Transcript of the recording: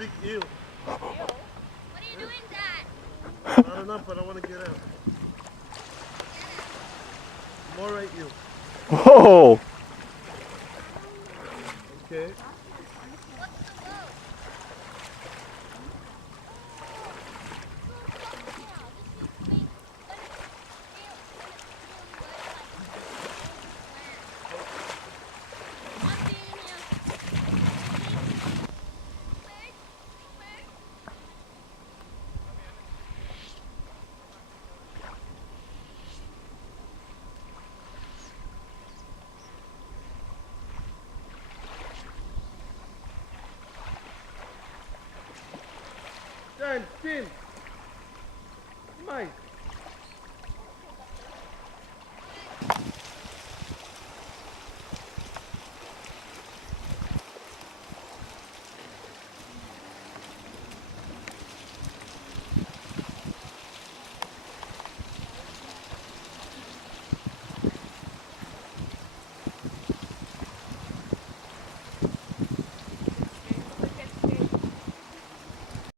big eel. What are you doing, Dad? I don't know, but I want to get out. Moray eel. Whoa! Okay. What's the boat? Dan, Tim. Mike.